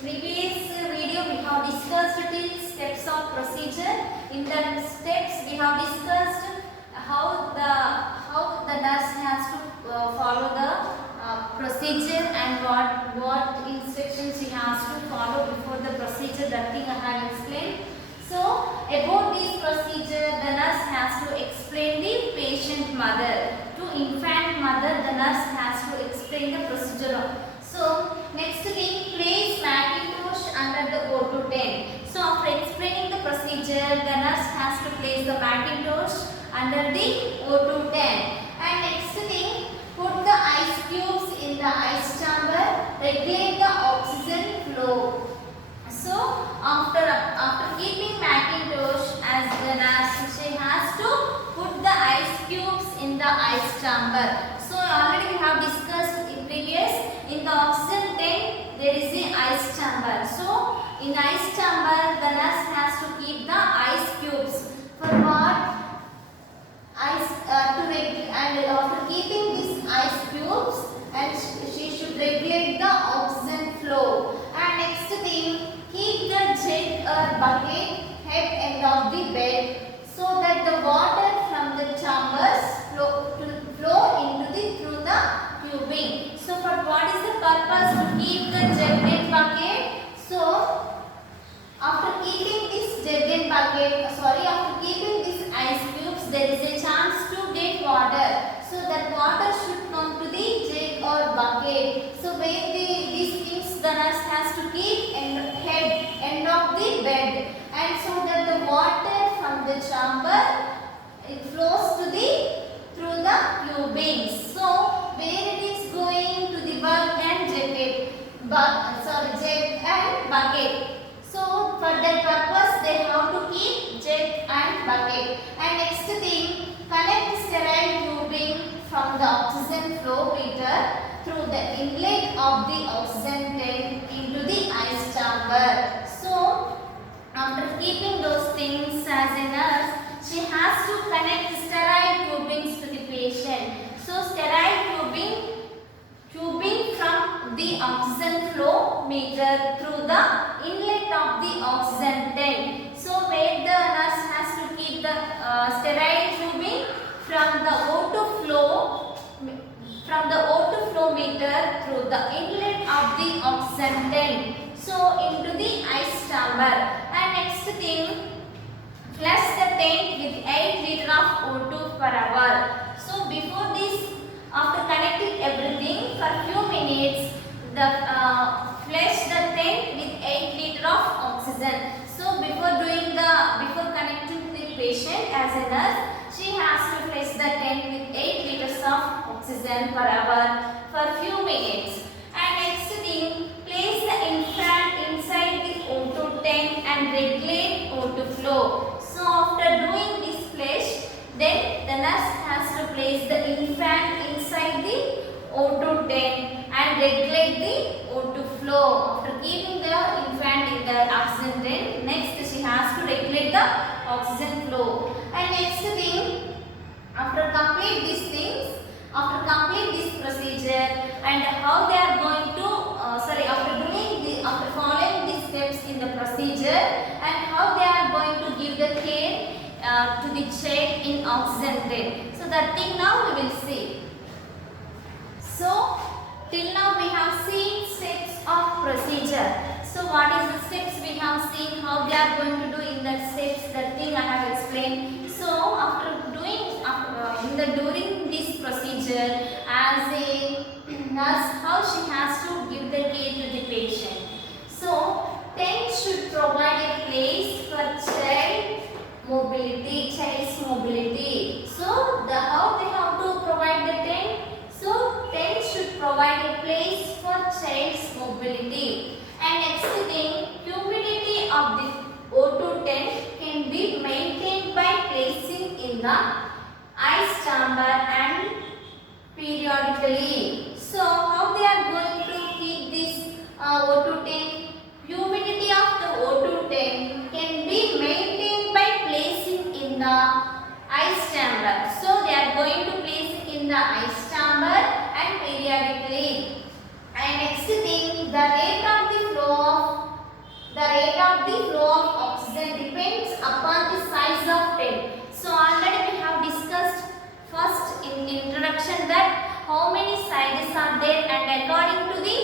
previous video we have discussed till steps of procedure. In the steps we have discussed how the nurse has to follow the procedure and what instructions she has to follow before the procedure. That thing I have explained. So about this procedure, the nurse has to explain the patient mother. To infant mother, the nurse has to explain the procedure. So next thing, place Macintosh under the O210. So after explaining the procedure, the nurse has to place the Macintosh under the O210. And next thing, put the ice cubes in the ice chamber, regulate the oxygen flow. So after keeping Macintosh as the nurse, she has to put the ice cubes in the ice chamber. So already we have discussed in previous, in the oxygen tank there is a ice chamber. So in ice chamber the nurse has to keep the ice cubes. For what? Ice to regulate, and after keeping these ice cubes, and she should regulate the oxygen flow. And next thing, keep the jug or bucket head end of the bed so that the water from the chambers flow into through the tubing. So for what is the purpose to keep the jug and bucket? So after keeping this jug and bucket, after keeping these ice cubes, there is a chance to get water. So that water should come to the jug or bucket. So where these things the nurse has to keep end of the bed, and so that the water from the chamber it flows through the tubings. So where it is going to the jug and bucket. So for that purpose they have to keep jug and bucket. And next thing, connect sterile tubing from the oxygen flow meter through the inlet of the oxygen tank into the ice chamber. So after keeping those things as a nurse, she has to connect sterile tubings to the patient. So sterile tubing from the oxygen flow meter through the inlet of the oxygen tank. So where the nurse has to keep the sterile tubing from the O2 flow meter through the inlet of the oxygen tank, so into the ice chamber. And next thing, flush the tank with 8 liter of O2 per hour. So before this, after connecting everything for few minutes, flush the tank with 8 liter of oxygen. So before connecting the patient as a nurse, she has to flush the tank with 8 liters of oxygen per hour for few minutes. And next thing, place the infant inside the O2 tank and regulate O2 flow. So after doing this flush, then the nurse has to place the infant inside the O2 tank and regulate the O2 flow. After keeping the infant in the oxygen tank, next she has to regulate the oxygen flow. And next thing, after complete these things, after complete this procedure and how they are going to after following these steps in the procedure and how they are going to give the care to the child in oxygen tank. So that thing now we will see. So till now we have seen steps of procedure. So what is the steps we have seen, how they are going to do in the steps, that thing I have explained. So after during this procedure, as a nurse, how she has to give the care to the patient. So tent should provide a place for child's mobility. So how they have to provide the tent? So tent should provide a place for child's mobility. And next thing, humidity of the O2 tent can be maintained by placing in the ice chamber and periodically. So how they are going to keep this O2 tank? Humidity of the O2 tank can be maintained by placing in the ice chamber. So they are going to place it in the ice chamber and periodically. And next thing, the rate of the flow of of the flow of oxygen depends upon the size of tent. So already we have discussed first in introduction that how many sizes are there, and according to the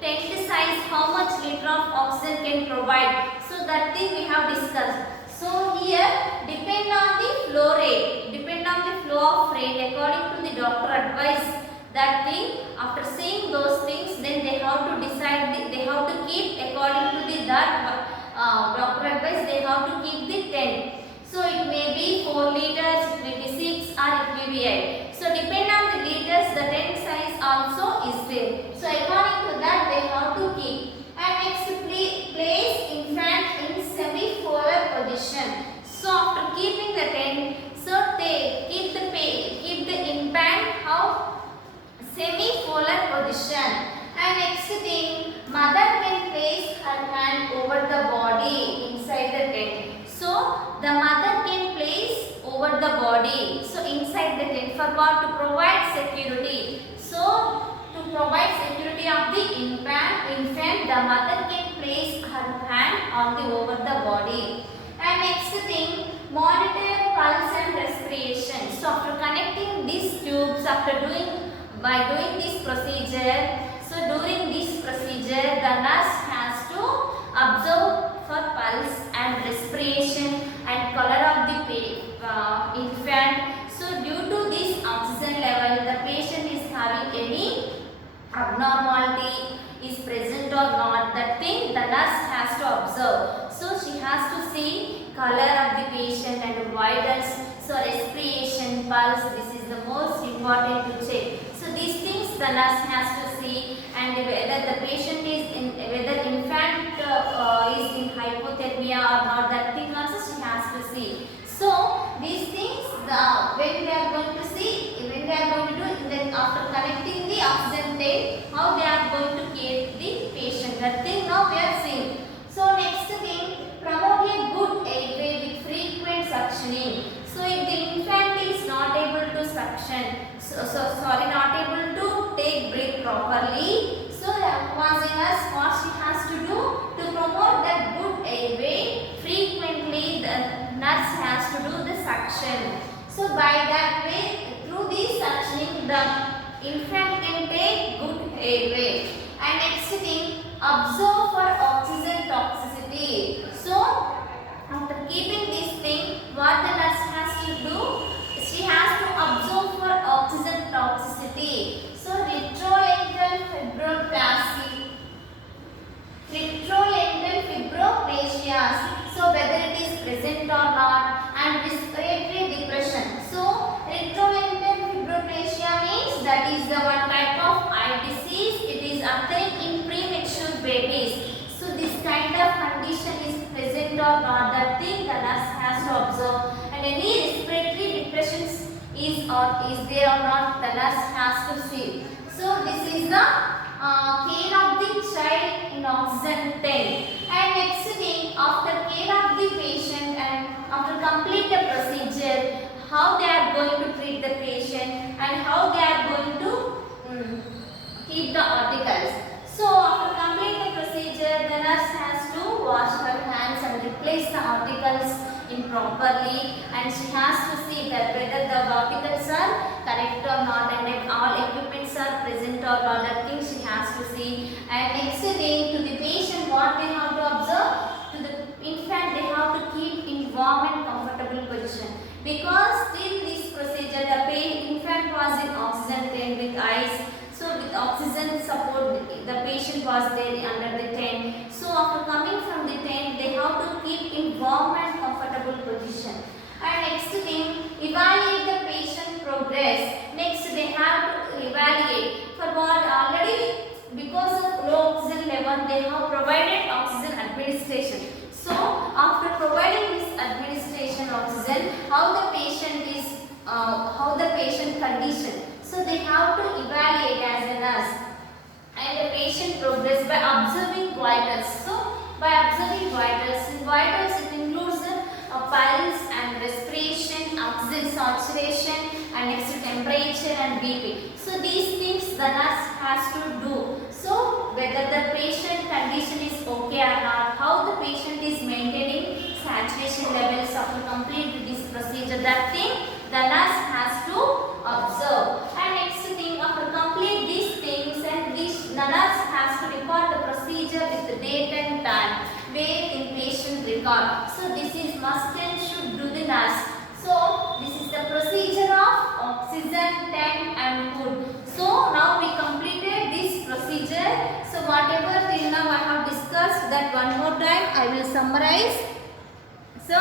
tent size how much liter of oxygen can provide. So that thing we have discussed. So here depend on the flow rate, depend on the flow of rate according to the doctor advice. That thing, after seeing those things, then they have to decide, they have to keep according to the that doctor advice, they have to keep the tent. So it may be 4 liters, it may be 6, or it may be 8. So depend on the liters, the tent size also is there. So according to that they have to keep. And next, place infant in semi-polar position. So after keeping the tent, so keep the infant how semi-polar position. And next thing, mother can place her hand over the body inside the tent. So the mother can place over the body, so inside the tent, for what? To provide security. So to provide security of the infant, the mother can place her hand on the over the body. And next thing, monitor pulse and respiration. So after connecting these tubes, by doing this procedure, so during this procedure the nurse has to observe for pulse and respiration and color of the infant. So due to this oxygen level, the patient is having any abnormality is present or not, that thing the nurse has to observe. So she has to see color of the patient and vitals, so respiration, pulse, this is the most important to check. So these things the nurse has to see, and whether the patient is in, whether infant is in hypothermia or not, that thing also she has to see. So these things, when they are going to see, when they are going to do, then after connecting the oxygen tank, how they are going to care the patient, that thing now we are seeing. So next thing, promote a good airway with frequent suctioning. So if the infant is not able to suction, not able to take breath properly, so the nurse, what she has to do to promote that good airway, frequently the nurse has to do the suction. So by that way, through the suctioning, the infant can take good airway. And next thing, observe for oxygen toxicity. So after keeping this thing, what the nurse has to do, she has to observe for oxygen toxicity. So retrolental fibroplasia, so whether it is present or not, and respiratory depression. So retrolental fibroplasia means that is the one type of eye disease, it is occurring in premature babies. So this kind of condition is present or not, that thing the nurse has to observe. And any respiratory depressions is there or not, the nurse has to see. So this is the care of the child in oxygen tank. And next thing, after care of the patient and after complete the procedure, how they are going to treat the patient and how they are going to keep the articles. So after complete the procedure, the nurse has to wash her hands and replace the articles improperly, and she has to see that whether the articles are correct or not, and if all equipments are present or not, that thing she has to see. And next thing, to the patient, what they have to observe, to the infant they have to keep in warm and comfortable position, because till this procedure the infant was in oxygen tank with ice. So with oxygen support, the patient was there under the tent. So after coming from the tent, they have to keep in warm and comfortable position. And next thing, evaluate the patient progress. Next they have to evaluate for what, already because of low oxygen level they have provided oxygen administration. So after providing this administration oxygen, how the patient condition. So they have to evaluate as a nurse and the patient progress by observing vitals. So by observing vitals, it includes pulse and respiration, oxygen saturation, and next temperature and BP. So these things the nurse has to do. So whether the patient condition is okay or not, how the patient is procedure. That thing the nurse has to observe. And next thing, after complete these things and the nurse has to record the procedure with the date and time where in patient record. So this is must and should do the nurse. So this is the procedure of oxygen tank and hood. So now we completed this procedure. So whatever till now I have discussed, that one more time I will summarize. So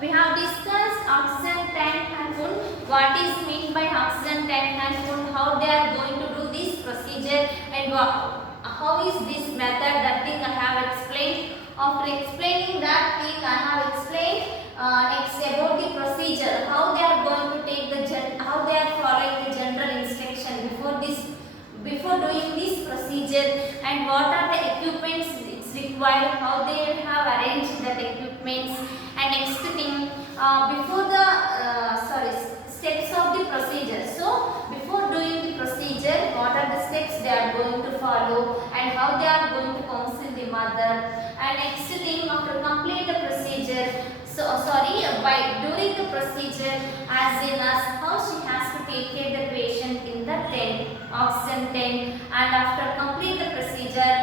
we have discussed oxygen tank and hood. What is meant by oxygen tank and hood? How they are going to do this procedure and how is this method? That thing I have explained. After explaining that thing, I have explained next about the procedure. How they are going to take the how they are following the general instruction before doing this procedure, and what are the equipments it's required. How they have arranged that equipments. And next thing, before the steps of the procedure. So before doing the procedure, what are the steps they are going to follow and how they are going to counsel the mother. And next thing, after complete the procedure, by during the procedure, as a nurse, how she has to take care of the patient in the tent, oxygen tent. And after complete the procedure,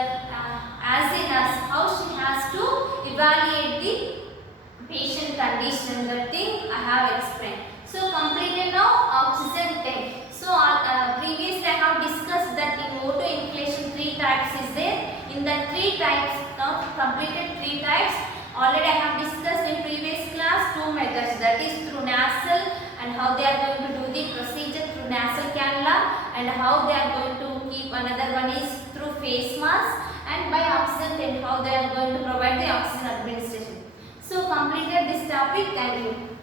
as a nurse, how she has to evaluate the patient condition. That thing I have explained. So completed now oxygen tank. So previously I have discussed that in auto inflation 3 types is there. In the 3 types, now completed 3 types. Already I have discussed in previous class 2 methods, that is through nasal and how they are going to do the procedure through nasal cannula, and how they are going to keep. Another one is through face mask, and by oxygen tank how they are going to provide the oxygen administration. So completed this topic. Thank you.